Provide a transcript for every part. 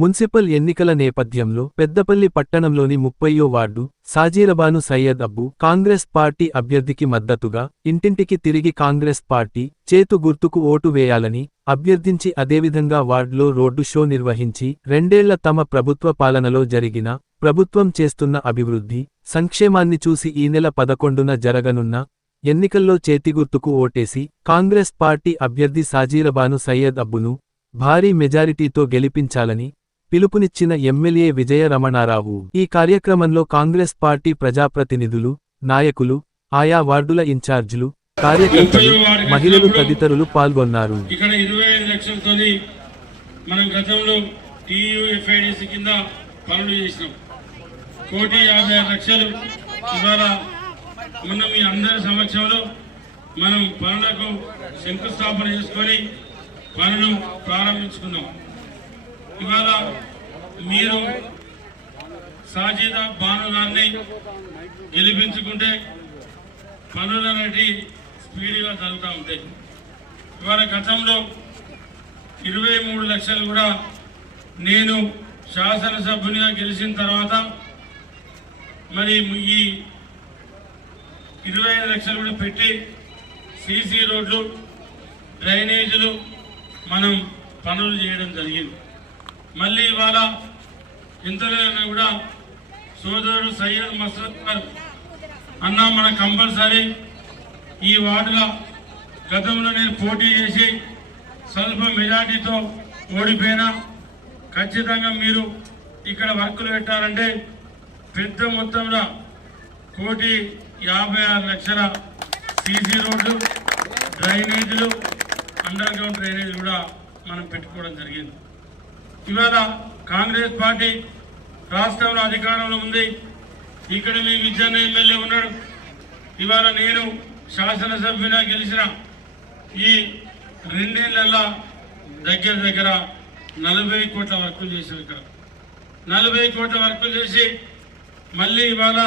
Municipal ఎన్నికల నేపథ్యంలో పెద్దపల్లి పట్టణంలోని 30వ వార్డు సాజీరబాను సయ్యద్ అబ్బు కాంగ్రెస్ పార్టీ అభ్యర్థికి మద్దతుగా ఇంటింటికి తిరిగి కాంగ్రెస్ పార్టీ చేతు గుర్తుకు ఓటు వేయాలని అభ్యర్థించి అదేవిధంగా వార్డులో రోడ్డు షో నిర్వహించి రెండేళ్ల తమ ప్రభుత్వ పాలనలో జరిగిన ప్రభుత్వం చేస్తున్న అభివృద్ధి సంక్షేమాన్ని చూసి ఈ నెల 11న జరగనున్న ఎన్నికల్లో చేతిగుర్తుకు ఓటేసి కాంగ్రెస్ పార్టీ అభ్యర్థి సాజీరబాను సయ్యద్ అబ్బును భారీ మెజారిటీతో గెలిపించాలని పిలుపునిచ్చిన ఎమ్మెల్యే విజయ రమణారావు ఈ కార్యక్రమంలో కాంగ్రెస్ పార్టీ ప్రజాప్రతినిధులు నాయకులు ఆయా వార్డుల ఇన్ఛార్జీలు కార్యకర్తలు మహిళలు తదితరులు పాల్గొన్నారు. ఇక్కడ 25 లక్షలతోని మనం గతంలో టీయూఎఫ్ఐడిసి కింద పనులు చేసినాం. 1,56,00,000 ఇవాళ మొన్న మీ అందరి సమక్షంలో మనం పనులకు శంకుస్థాపన చేసుకొని పనులు ప్రారంభించుకున్నాం. ఇవాళ మీరు సాజీదా బాను గారిని గెలిపించుకుంటే పనులు అనేవి స్పీడ్గా జరుగుతూ ఉంటాయి. ఇవాళ గతంలో 23 లక్షలు కూడా నేను శాసనసభ్యునిగా గెలిచిన తర్వాత మరి ఈ 25 లక్షలు కూడా పెట్టి సీసీ రోడ్లు డ్రైనేజీలు మనం పనులు చేయడం జరిగింది. మళ్ళీ ఇవాళ ఇంతలోనే కూడా సోదరుడు సయ్యద్ మసరత్ గారు అన్న మన కంపల్సరీ ఈ వార్డుల గతంలో నేను పోటీ చేసి స్వల్ప మెజార్టీతో ఓడిపోయినా ఖచ్చితంగా మీరు ఇక్కడ వర్కులు పెట్టారంటే పెద్ద మొత్తంలో 1,56,00,000 సీసీ రోడ్లు డ్రైనేజీలు అండర్ గ్రౌండ్ డ్రైనేజీలు కూడా మనం పెట్టుకోవడం జరిగింది. ఇవాళ కాంగ్రెస్ పార్టీ రాష్ట్రంలో అధికారంలో ఉంది. ఇక్కడ మీ విజయన్న ఎమ్మెల్యే ఉన్నాడు. ఇవాళ నేను శాసనసభ్యునిగా గెలిచిన ఈ 2 ఏళ్లలో దగ్గర 40 కోట్ల వర్కులు చేశారు. ఇక్కడ 40 కోట్ల వర్కులు చేసి మళ్ళీ ఇవాళ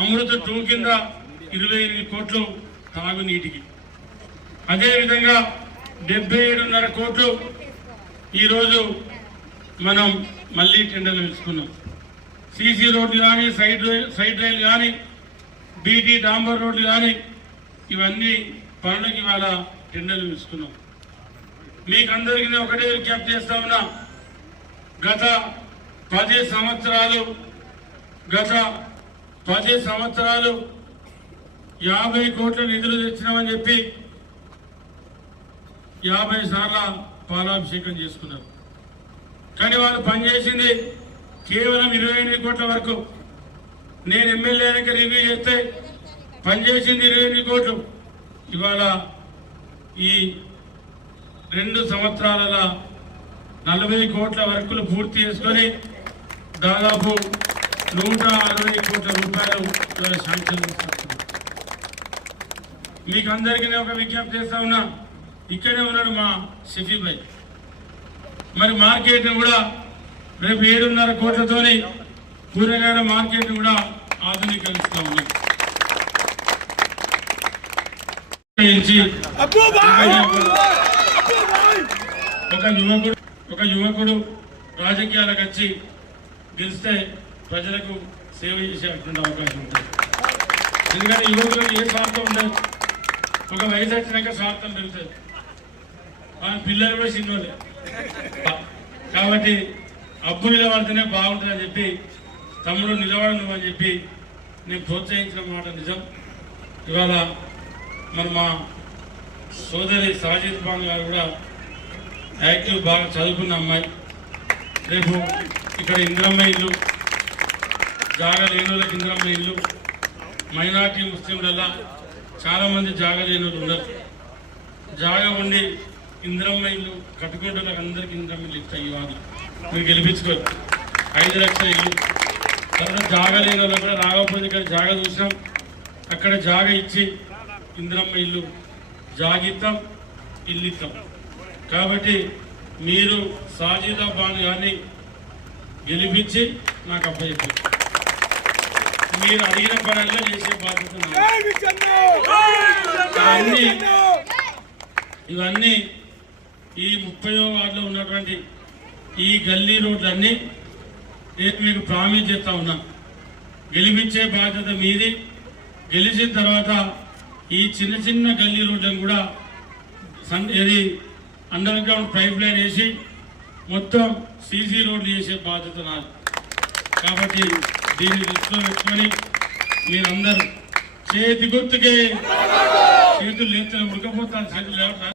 అమృత 2 కింద 28 కోట్లు తాగునీటికి, అదేవిధంగా 77.5 కోట్లు ఈరోజు మనం మళ్ళీ టెండర్లు ఇచ్చుకున్నాం. సీసీ రోడ్లు కానీ సైడ్ రైలు కానీ బీటీ డాంబర్ రోడ్లు కానీ ఇవన్నీ పనులకి ఇవాళ టెండర్లు ఇచ్చుకున్నాం. మీకు అందరికీ నేను ఒకటే విజ్ఞప్తి చేస్తా ఉన్నా, గత 10 సంవత్సరాలు 50 కోట్ల నిధులు తెచ్చినామని చెప్పి 50 సార్లు పాలాభిషేకం చేసుకున్నారు. కానీ వాళ్ళు పనిచేసింది కేవలం 28 కోట్ల వరకు. నేను ఎమ్మెల్యే రివ్యూ చేస్తే పనిచేసింది 28 కోట్లు. ఇవాళ ఈ 2 సంవత్సరాల 40 కోట్ల వర్కులు పూర్తి చేసుకొని దాదాపు 160 కోట్ల రూపాయలు శాంక్షన్ చేస్తున్నారు. మీకు అందరికీ నేను ఒక విజ్ఞప్తి చేస్తా ఉన్నా, ఇక్కడే ఉన్నాడు మా షఫీ భాయ్. మరి మార్కెట్ కూడా రేపు 7.5 కోట్లతోని కూరగాయల మార్కెట్ కూడా ఆధునీకరిస్తా ఉన్నాం. ఒక యువకుడు రాజకీయాలకు వచ్చి గెలిస్తే ప్రజలకు సేవ చేసేటువంటి అవకాశం ఉంటుంది. ఎందుకంటే యువకులకు ఏ స్వార్థం ఉండదు. ఒక వయసు వచ్చినాక స్వార్థం పెరుగుతుంది. పిల్లలు కూడా చిన్నోళ్ళే కాబట్టి అబ్బు నిలబడితేనే బాగుంటుందని చెప్పి తమ్ముడు నిలబడను అని చెప్పి నేను ప్రోత్సహించిన మాట నిజం. ఇవాళ మరి మా సోదరి సాజిద్ బాను గారు కూడా యాక్టివ్, బాగా చదువుకున్న అమ్మాయి. రేపు ఇక్కడ ఇందిరమ్మ ఇల్లు, జాగా లేని వాళ్ళకి ఇందిరమ్మ ఇల్లు, మైనార్టీ ముస్లింలల్లా చాలామంది జాగా లేని వాళ్ళు ఉన్నారు. జాగా ఉండి ఇందిరమ్మ ఇల్లు కట్టుకుంటున్న అందరికి ఇందిరమ్మ ఇల్లు ఇస్తాయి. ఇవాళ మీరు గెలిపించుకోరు 5 లక్షల ఇల్లు. తర్వాత జాగా లేని వాళ్ళు కూడా రాకపోతే ఇక్కడ జాగా చూసినాం, అక్కడ జాగా ఇచ్చి ఇందిరమ్మ ఇల్లు జాగిస్తాం, ఇల్లు ఇస్తాం. కాబట్టి మీరు సాజీదా బాను గారిని గెలిపించి నాకు అప్పచెప్పారు. మీరు అడిగిన పనుల్లో చేసే బాధ్యత ఇవన్నీ ఈ 30వ వార్డులో ఉన్నటువంటి ఈ గల్లీ రోడ్లన్నీ నేను మీకు ప్రామిస్ చేస్తా ఉన్నా, గెలిపించే బాధ్యత మీది. గెలిచిన తర్వాత ఈ చిన్న చిన్న గల్లీ రోడ్లను కూడా ఇది అండర్ గ్రౌండ్ పైప్ లైన్ వేసి మొత్తం సీసీ రోడ్లు చేసే బాధ్యత నాది. కాబట్టి దీన్ని దృష్టిలో పెట్టుకొని మీరందరూ చేతి గుర్తుకే, చేతులు లేచిన ఉడకపోతాను, చేతులు లేవట్లేదు.